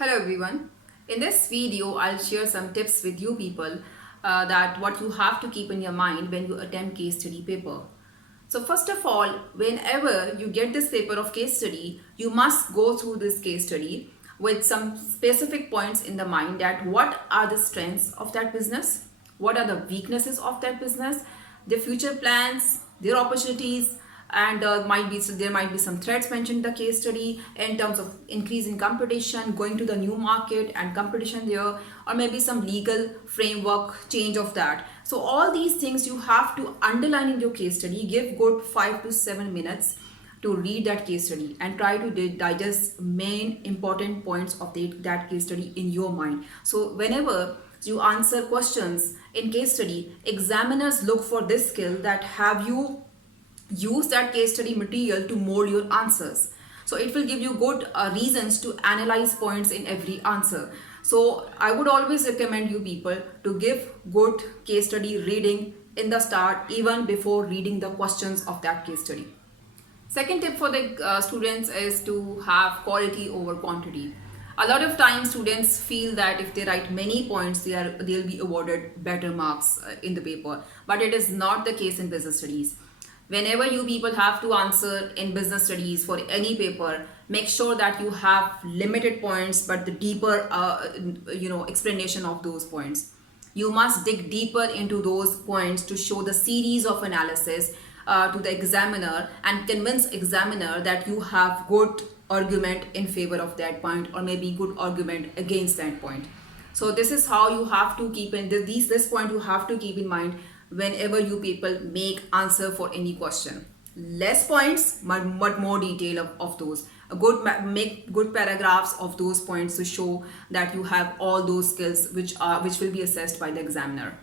Hello everyone. In this video, I'll share some tips with you people that what you have to keep in your mind when you attempt case study paper. So first of all, whenever you get this paper of case study, you must go through this case study with some specific points in the mind that what are the strengths of that business, what are the weaknesses of that business, their future plans, their opportunities, and there might be some threats mentioned in the case study in terms of increase in competition, going to the new market and competition there, or maybe some legal framework change of that. So all these things you have to underline in your case study. Give good 5 to 7 minutes to read that case study and try to digest main important points of that case study in your mind. So whenever you answer questions in case study, examiners look for this skill that have you use that case study material to mold your answers. So it will give you good reasons to analyze points in every answer. So I would always recommend you people to give good case study reading in the start, even before reading the questions of that case study. Second tip for the students is to have quality over quantity. A lot of times students feel that if they write many points, they'll be awarded better marks in the paper. But it is not the case in business studies. Whenever you people have to answer in business studies for any paper, make sure that you have limited points but the deeper explanation of those points. You must dig deeper into those points to show the series of analysis to the examiner and convince examiner that you have good argument in favor of that point or maybe good argument against that point. So this is how you have to keep in this point you have to keep in mind whenever you people make answer for any question. Less points but more detail of those. Make good paragraphs of those points to show that you have all those skills which will be assessed by the examiner.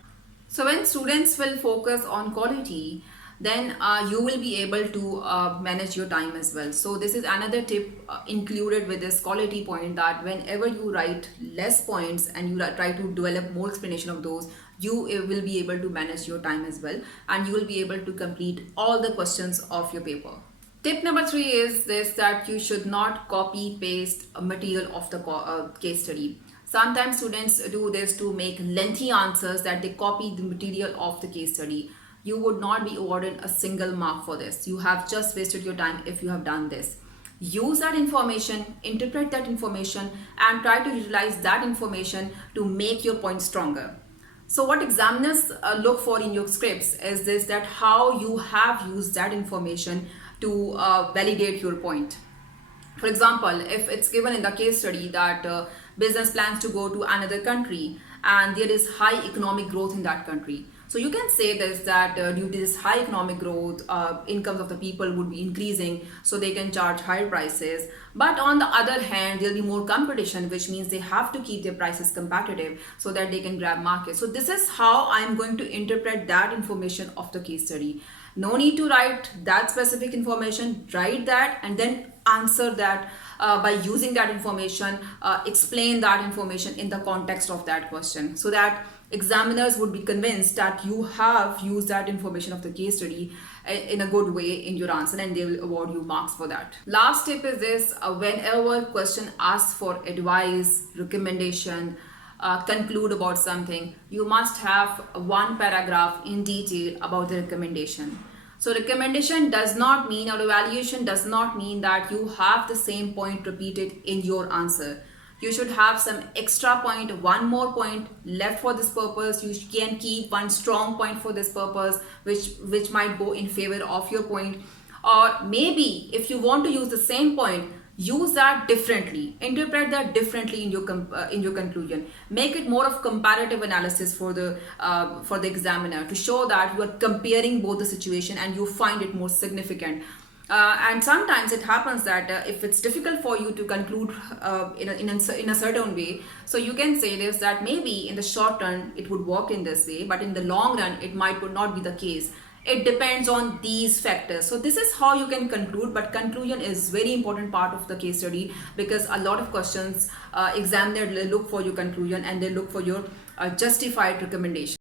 So when students will focus on quality, then you will be able to manage your time as well. So this is another tip included with this quality point, that whenever you write less points and you try to develop more explanation of those, you will be able to manage your time as well, and you will be able to complete all the questions of your paper. Tip number 3 is this, that you should not copy paste material of the case study. Sometimes students do this to make lengthy answers, that they copy the material of the case study. You would not be awarded a single mark for this. You have just wasted your time if you have done this. Use that information, interpret that information, and try to utilize that information to make your point stronger. So what examiners look for in your scripts is this, that how you have used that information to validate your point. For example, if it's given in the case study that business plans to go to another country and there is high economic growth in that country. So you can say this, that due to this high economic growth, incomes of the people would be increasing, so they can charge higher prices. But on the other hand, there'll be more competition, which means they have to keep their prices competitive so that they can grab market. So this is how I'm going to interpret that information of the case study. No need to write that specific information, write that and then answer that by using that information, explain that information in the context of that question, so that examiners would be convinced that you have used that information of the case study in a good way in your answer, and they will award you marks for that. Last tip is this, whenever question asks for advice, recommendation, conclude about something, you must have one paragraph in detail about the recommendation. So recommendation does not mean, or evaluation does not mean that you have the same point repeated in your answer. You should have some extra point, one more point left for this purpose. You can keep one strong point for this purpose, which might go in favor of your point. Or maybe if you want to use the same point, use that differently, interpret that differently in your conclusion. Make it more of comparative analysis for the examiner, to show that you are comparing both the situation and you find it more significant. And sometimes it happens that if it's difficult for you to conclude in a certain way, so you can say this, that maybe in the short run it would work in this way, but in the long run it might not be the case. It depends on these factors. So this is how you can conclude, but conclusion is very important part of the case study, because a lot of questions examiner look for your conclusion and they look for your justified recommendation.